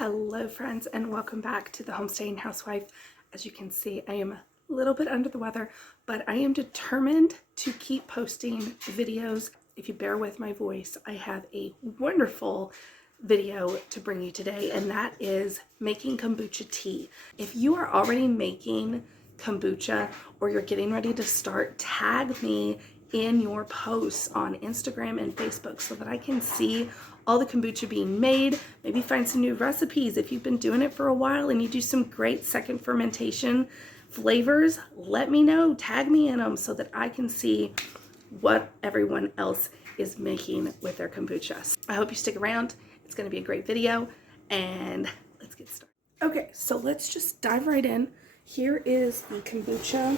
Hello friends, and welcome back to the Homestaying Housewife. As you can see, I am a little bit under the weather, but I am determined to keep posting videos. If you bear with my voice, I have a wonderful video to bring you today, and that is making kombucha tea. If you are already making kombucha or you're getting ready to start, tag me in your posts on Instagram and Facebook so that I can see all the kombucha being made, maybe find some new recipes. If you've been doing it for a while and you do some great second fermentation flavors, let me know, tag me in them so that I can see what everyone else is making with their kombucha. I hope you stick around. It's going to be a great video, and let's get started. Okay, so let's just dive right in. Here is the kombucha.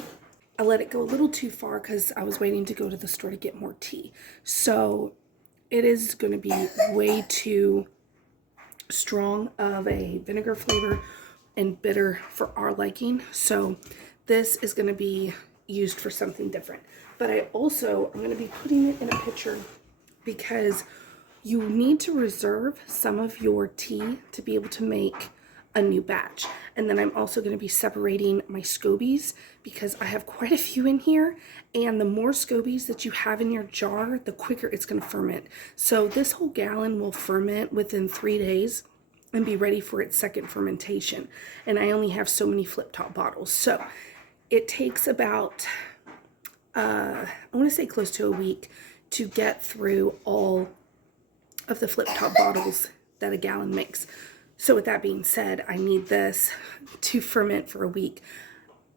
I let it go a little too far because I was waiting to go to the store to get more tea. So it is going to be way too strong of a vinegar flavor and bitter for our liking. So this is going to be used for something different. But I'm going to be putting it in a pitcher because you need to reserve some of your tea to be able to make a new batch. And then I'm also going to be separating my scobies because I have quite a few in here, and the more scobies that you have in your jar, the quicker it's going to ferment. So this whole gallon will ferment within 3 days and be ready for its second fermentation. And I only have so many flip top bottles. So it takes about, I want to say close to a week to get through all of the flip top bottles that a gallon makes. So with that being said, I need this to ferment for a week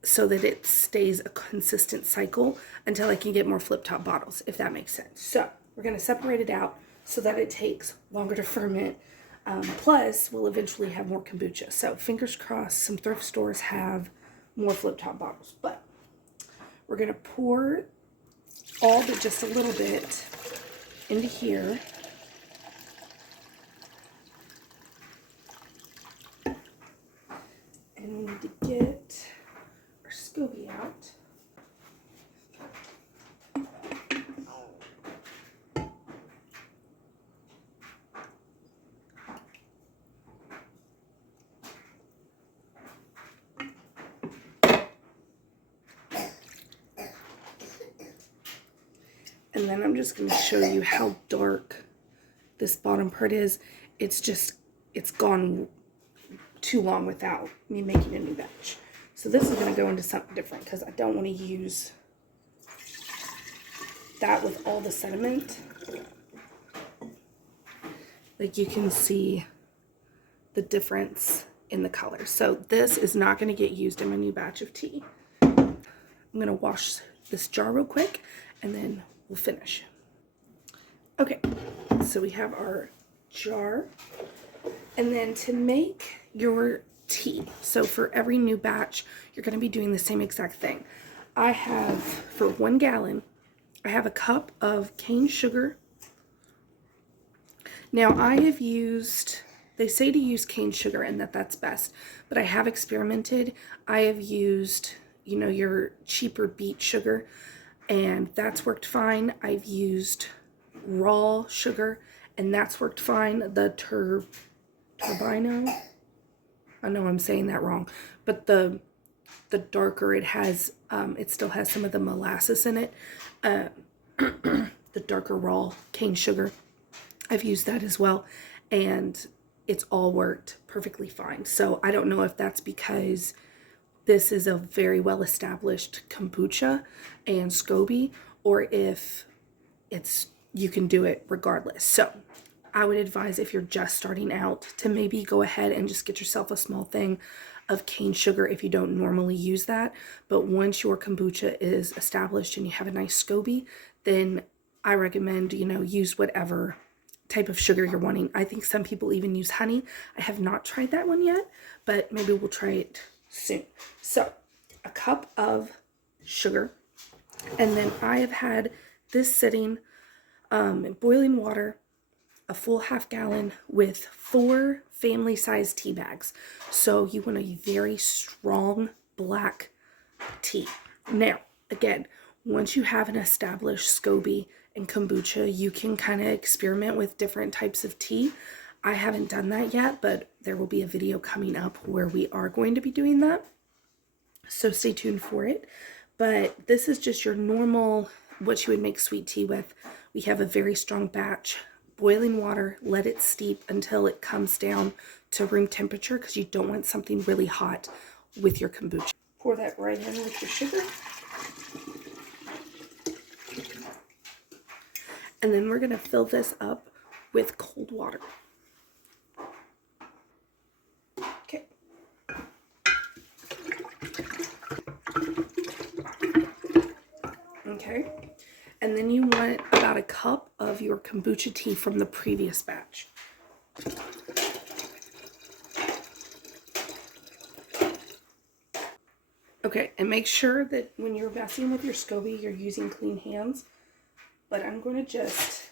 so that it stays a consistent cycle until I can get more flip top bottles, if that makes sense. So we're going to separate it out so that it takes longer to ferment. Plus, we'll eventually have more kombucha. So fingers crossed, some thrift stores have more flip top bottles. But we're going to pour all but just a little bit into here. And we need to get our SCOBY out. And then I'm just going to show you how dark this bottom part is. It's gone too long without me making a new batch. So this is going to go into something different because I don't want to use that with all the sediment. Like you can see the difference in the color. So this is not going to get used in my new batch of tea. I'm going to wash this jar real quick and then we'll finish. Okay, so we have our jar. And then to make your tea, so for every new batch, you're going to be doing the same exact thing. I have, for 1 gallon, I have a cup of cane sugar. Now I have used, they say to use cane sugar and that's best, but I have experimented. I have used, you know, your cheaper beet sugar, and that's worked fine. I've used raw sugar, and that's worked fine. The turbino, I know I'm saying that wrong, but the darker it has, it still has some of the molasses in it. The darker raw cane sugar, I've used that as well, and it's all worked perfectly fine. So I don't know if that's because this is a very well established kombucha and SCOBY, or if you can do it regardless. So I would advise, if you're just starting out, to maybe go ahead and just get yourself a small thing of cane sugar if you don't normally use that. But once your kombucha is established and you have a nice SCOBY, then I recommend, you know, use whatever type of sugar you're wanting. I think some people even use honey. I have not tried that one yet, but maybe we'll try it soon. So a cup of sugar, and then I have had this sitting in boiling water, a full half gallon, with 4 family-sized tea bags. So you want a very strong black tea. Now, again, once you have an established SCOBY and kombucha, you can kind of experiment with different types of tea. I haven't done that yet, but there will be a video coming up where we are going to be doing that. So stay tuned for it. But this is just your normal, what you would make sweet tea with. We have a very strong batch. Boiling water, let it steep until it comes down to room temperature, because you don't want something really hot with your kombucha. Pour that right in with your sugar. And then we're going to fill this up with cold water. Okay. Okay. And then you want about a cup of your kombucha tea from the previous batch. Okay, and make sure that when you're messing with your SCOBY, you're using clean hands. But I'm going to just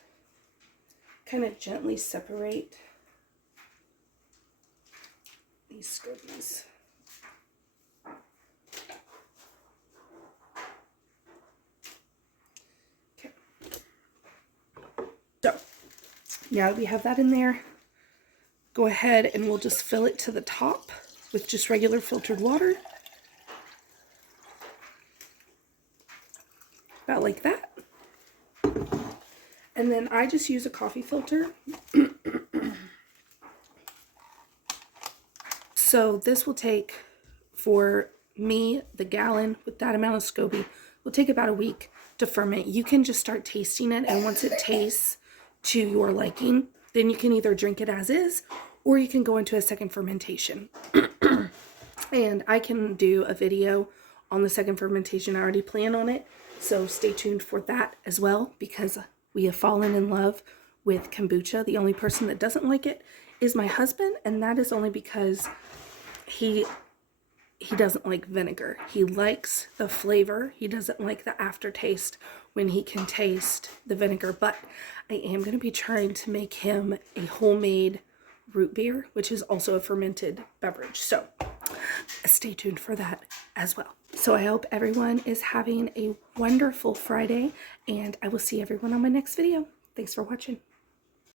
kind of gently separate these SCOBYs. Okay. So, now that we have that in there, go ahead and we'll just fill it to the top with just regular filtered water. About like that. And then I just use a coffee filter. So this will take, for me, the gallon with that amount of SCOBY, will take about a week to ferment. You can just start tasting it, and once it tastes to your liking, then you can either drink it as is, or you can go into a second fermentation. And I can do a video on the second fermentation. I already plan on it. So stay tuned for that as well, because we have fallen in love with kombucha. The only person that doesn't like it is my husband, and that is only because he doesn't like vinegar. He likes the flavor. He doesn't like the aftertaste when he can taste the vinegar. But I am going to be trying to make him a homemade root beer, which is also a fermented beverage. So stay tuned for that as well. So I hope everyone is having a wonderful Friday, and I will see everyone on my next video. Thanks for watching.